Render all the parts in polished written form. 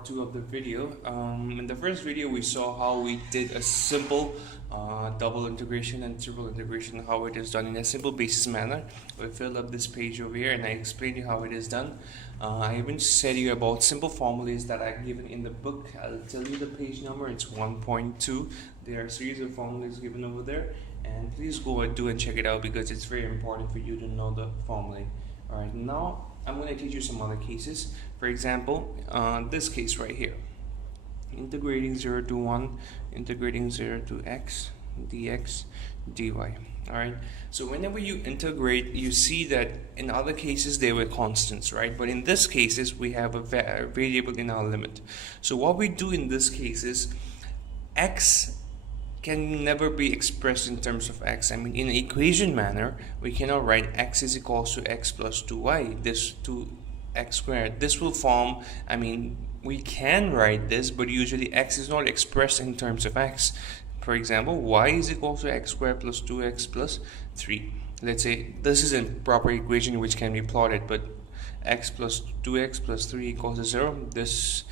part 2 of the video. In the first video, we saw how we did a simple double integration and triple integration, how it is done in a simple basis manner. We filled up this page over here and I explained you how it is done. I even said you about simple formulas that are given in the book. I'll tell you the page number, it's 1.2. There are a series of formulas given over there, and please go and do and check it out because it's very important for you to know the formula. Alright, now I'm going to teach you some other cases. For example, this case right here, integrating 0 to 1, integrating 0 to x dx dy. Alright, so whenever you integrate, you see that in other cases they were constants, right? But in this cases we have a variable in our limit. So what we do in this case is x can never be expressed in terms of x. I mean, in an equation manner, we cannot write x is equals to x plus 2y, this 2x squared. This will form, I mean, we can write this, but usually x is not expressed in terms of x. For example, y is equal to x squared plus 2x plus 3. Let's say this is a proper equation which can be plotted, but x plus 2x plus 3 equals to 0. This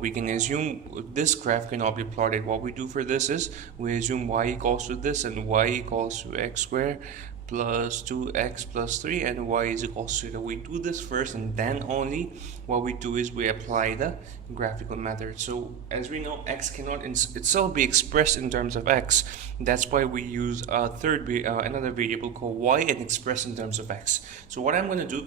we can assume this graph cannot be plotted. What we do for this is we assume y equals to this and y equals to x squared plus 2x plus 3 and y is equals to 0. We do this first and then only what we do is we apply the graphical method. So as we know, x cannot itself be expressed in terms of x. That's why we use another variable called y and express in terms of x. So what I'm going to do,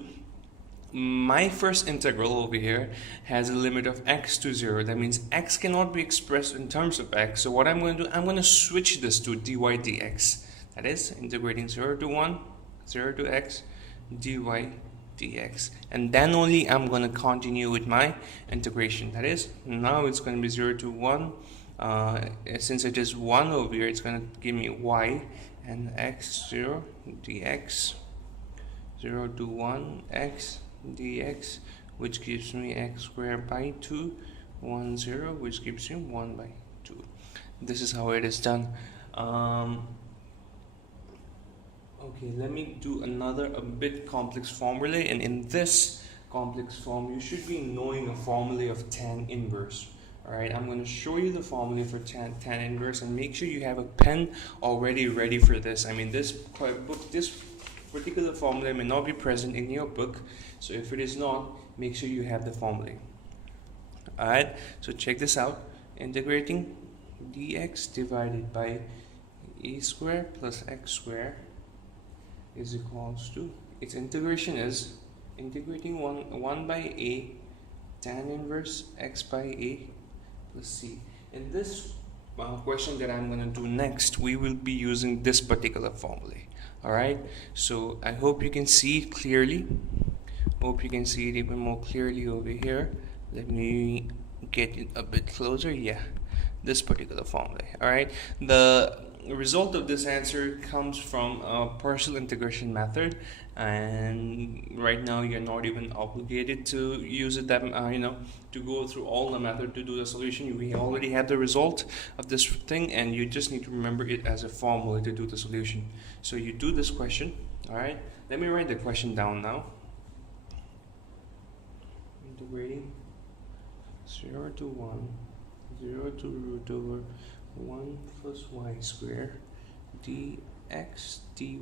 my first integral over here has a limit of x to 0. That means x cannot be expressed in terms of x. So what I'm going to do, I'm going to switch this to dy dx. That is integrating 0 to 1, 0 to x, dy dx. And then only I'm going to continue with my integration. That is, now it's going to be 0 to 1. Since it is 1 over here, it's going to give me y and x 0 dx, 0 to 1 x dx, which gives me x squared by 2, 1 0, which gives me 1 by 2. This is how it is done. Okay, let me do a bit complex formula, and in this complex form you should be knowing a formula of tan inverse. Alright, I'm going to show you the formula for tan inverse, and make sure you have a pen already ready for this. I mean, this particular formula may not be present in your book, so if it is not, make sure you have the formula. Alright, so check this out. Integrating dx divided by a squared plus x squared is equals to, its integration is integrating 1 by a tan inverse x by a plus c. In this question that I'm going to do next, we will be using this particular formula. Alright, so I hope you can see it clearly. Hope you can see it even more clearly over here. Let me get it a bit closer. Yeah, this particular formula. Alright, the result of this answer comes from a partial integration method, and right now you're not even obligated to use it to go through all the method to do the solution. We already have the result of this thing, and you just need to remember it as a formula to do the solution. So you do this question. All right, let me write the question down now. Integrating 0 to 1, 0 to root over 1 plus y squared dx dy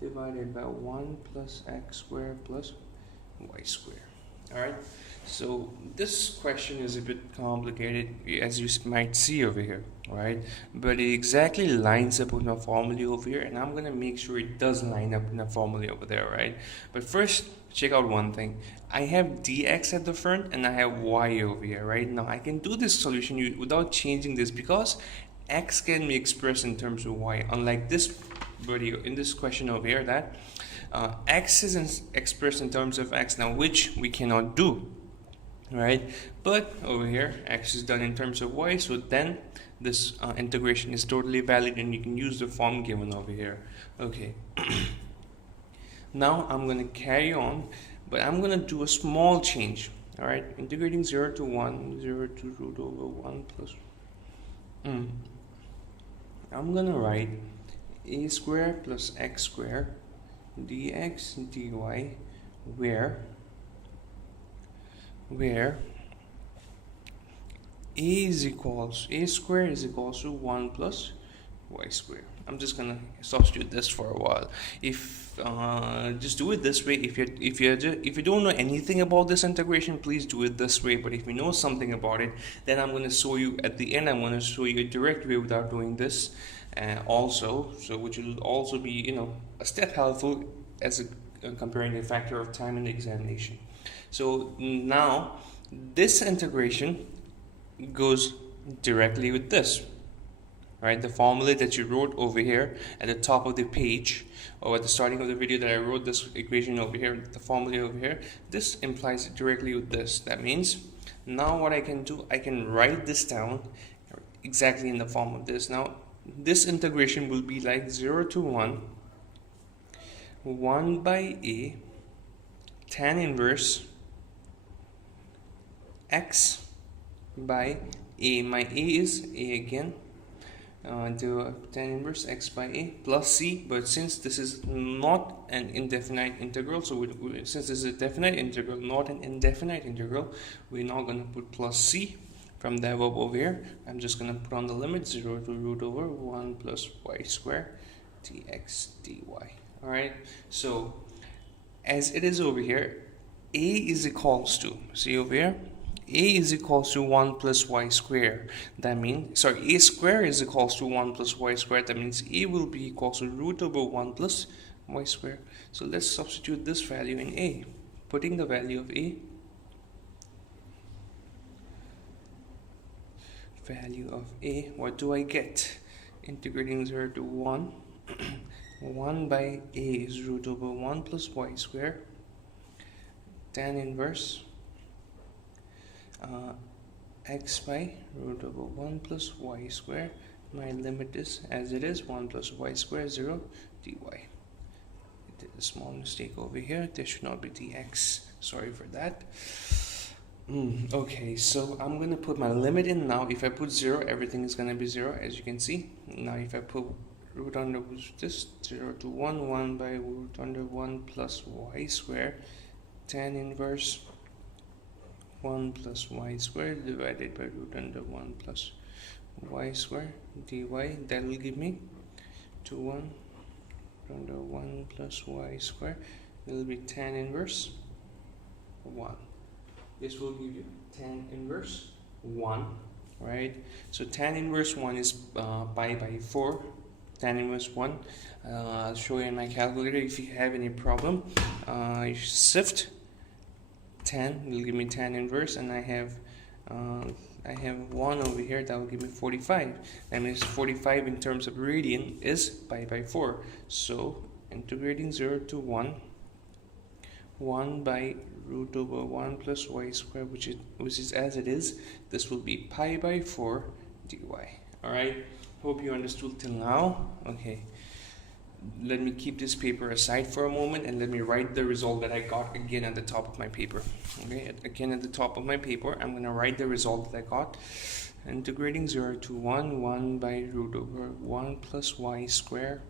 divided by 1 plus x squared plus y squared. Alright, so this question is a bit complicated, as you might see over here, right? But it exactly lines up with the formula over here, and I'm gonna make sure it does line up in the formula over there, right? But first, check out one thing. I have dx at the front and I have y over here, right? Now I can do this solution without changing this because x can be expressed in terms of y, unlike this video in this question over here that x is expressed in terms of x, now which we cannot do, right? But over here x is done in terms of y, so then this integration is totally valid and you can use the form given over here. Okay. Now I'm going to carry on, but I'm going to do a small change. Alright, integrating 0 to 1, 0 to root over 1 plus I'm going to write a squared plus x squared dx dy where a square is equals to 1 plus y square. I'm just gonna substitute this for a while. If just do it this way. If you don't know anything about this integration, please do it this way. But if you know something about it, then I'm gonna show you at the end. I'm gonna show you a direct way without doing this, also. So which will also be, you know, a step helpful as comparing the factor of time in the examination. So now this integration goes directly with this. Right, the formula that you wrote over here at the top of the page, or at the starting of the video that I wrote this equation over here, the formula over here, this implies it directly with this. That means now what I can do, I can write this down exactly in the form of this. Now this integration will be like 0 to 1 by a tan inverse x by a. My a is a again, do tan inverse x by a plus c. But since this is not an indefinite integral, so since this is a definite integral, not an indefinite integral, we're not going to put plus c from the above over here. I'm just going to put on the limit 0 to root over 1 plus y square dx dy. Alright, so as it is over here, a is equals to, see over here, a is equals to 1 plus y square. That means, sorry, a square is equals to 1 plus y square. That means a will be equals to root over 1 plus y square. So let's substitute this value in a. Putting the value of a, what do I get? Integrating 0 to 1. 1 by a is root over 1 plus y square. Tan inverse x by root over 1 plus y square. My limit is as it is 1 plus y square 0 dy. I did a small mistake over here. There should not be dx. Sorry for that. Okay, so I'm gonna put my limit in now. If I put 0, everything is gonna be 0, as you can see. Now if I put root under this 0 to 1 by root under 1 plus y square, tan inverse 1 plus y square divided by root under 1 plus y square dy. That will give me 2 1 under 1 plus y square. It will be tan inverse 1. This will give you tan inverse 1, right? So tan inverse 1 is pi by 4. Tan inverse 1. I'll show you in my calculator. If you have any problem, you shift 10 will give me tan inverse, and I have 1 over here. That will give me 45. That means 45 in terms of radian is pi by 4. So integrating 0 to 1 by root over 1 plus y square, which is as it is, this will be pi by 4 dy. Alright, hope you understood till now. Okay, let me keep this paper aside for a moment and let me write the result that I got again at the top of my paper. Okay, again at the top of my paper, I'm going to write the result that I got. Integrating 0 to 1 by root over 1 plus y square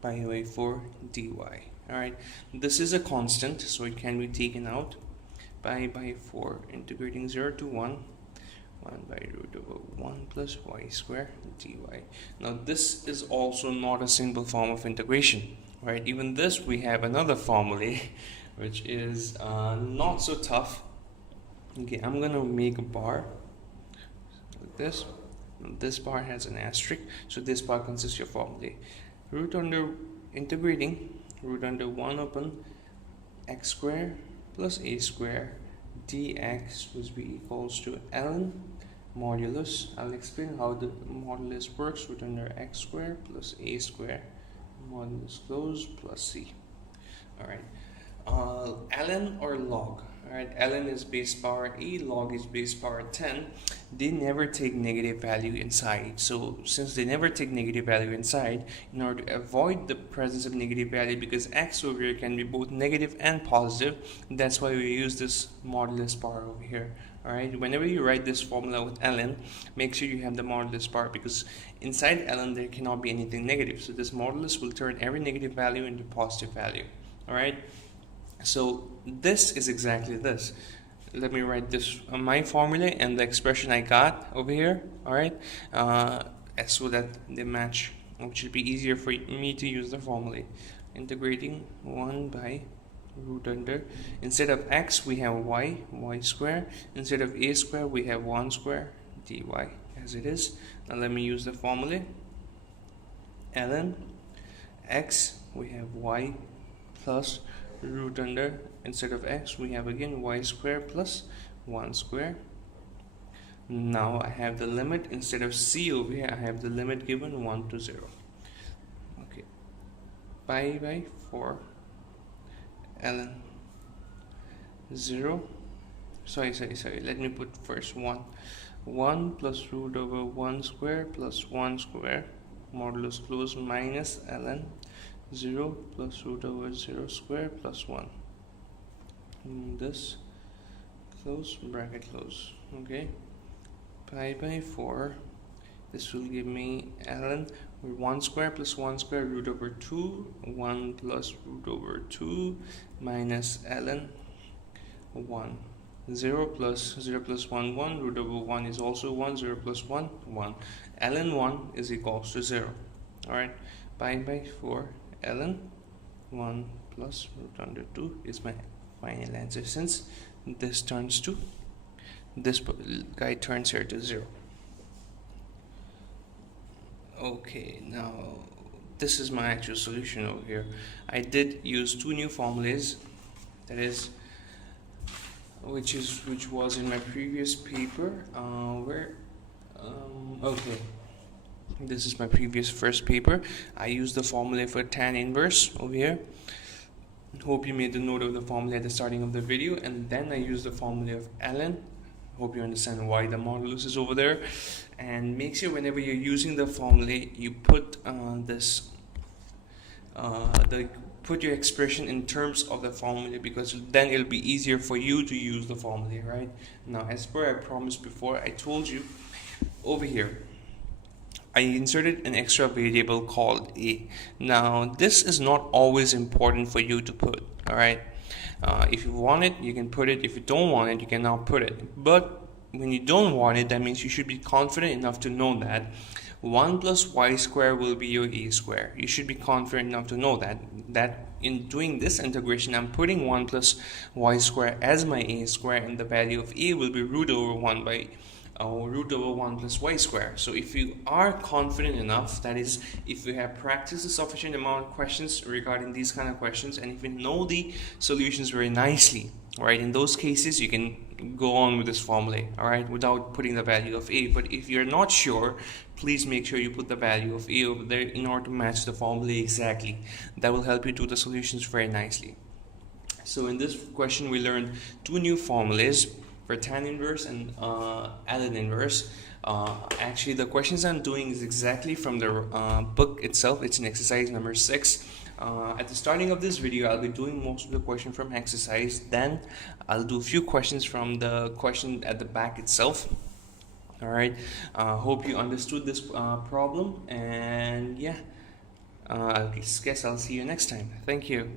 pi by 4 dy. Alright, this is a constant, so it can be taken out. Pi by 4, integrating 0 to 1 by root over 1 plus y square dy. Now this is also not a simple form of integration, right? Even this, we have another formula which is not so tough. Okay, I'm gonna make a bar like this. This bar has an asterisk, so this bar consists of formula. Root under integrating root under 1 upon x square plus a square dx which be equals to ln modulus. I'll explain how the modulus works. Root under x square plus a square modulus close plus c. Alright, ln or log. Alright, ln is base power e, log is base power 10. They never take negative value inside. So since they never take negative value inside, in order to avoid the presence of negative value, because x over here can be both negative and positive, that's why we use this modulus bar over here. Alright, whenever you write this formula with ln, make sure you have the modulus bar, because inside ln there cannot be anything negative. So this modulus will turn every negative value into positive value. Alright, so this is exactly this. let me write this my formula and the expression I got over here. All right, so that they match, which should be easier for me to use the formula. Integrating 1 by root under, instead of x we have y square, instead of a square we have 1 square dy as it is. Now let me use the formula. Ln x we have y plus root under, instead of x we have again y square plus 1 square. Now I have the limit, instead of c over here I have the limit given 1 to 0. Okay, pi by 4 ln 0, sorry, let me put first 1 plus root over 1 square plus 1 square modulus close minus ln 0 plus root over 0 square plus 1, this close bracket close. Okay, pi by 4, this will give me ln 1 square plus 1 square root over 2, 1 plus root over 2 minus ln 1, 0 plus 0 plus 1 1, root over 1 is also 1, 0 plus 1 1, ln 1 is equals to 0. Alright, pi by 4 ln 1 plus root under 2 is my final answer, since this turns to, this guy turns here to 0. Okay, now this is my actual solution over here. I did use two new formulas, that is, which was in my previous paper. Okay, this is my previous first paper. I used the formula for tan inverse over here. Hope you made the note of the formula at the starting of the video, and then I used the formula of ln. Hope you understand why the modulus is over there. And make sure whenever you're using the formula, you put put your expression in terms of the formula, because then it'll be easier for you to use the formula, right? Now, as per I promised before, I told you over here I inserted an extra variable called a. Now, this is not always important for you to put, all right? If you want it, you can put it. If you don't want it, you cannot put it. But when you don't want it, that means you should be confident enough to know that 1 plus y square will be your a square. You should be confident enough to know that in doing this integration, I'm putting 1 plus y square as my a square, and the value of a will be root over 1 by root over 1 plus y square. So if you are confident enough, that is, if you have practiced a sufficient amount of questions regarding these kind of questions, and if you know the solutions very nicely, right, in those cases you can go on with this formula, all right, without putting the value of a. But if you're not sure, please make sure you put the value of a over there in order to match the formula exactly. That will help you do the solutions very nicely. So in this question we learned two new formulas for tan inverse and ln inverse. Actually, the questions I'm doing is exactly from the book itself. It's in exercise number 6. At the starting of this video, I'll be doing most of the question from exercise. Then I'll do a few questions from the question at the back itself. All right. Hope you understood this problem, and yeah, I guess I'll see you next time. Thank you.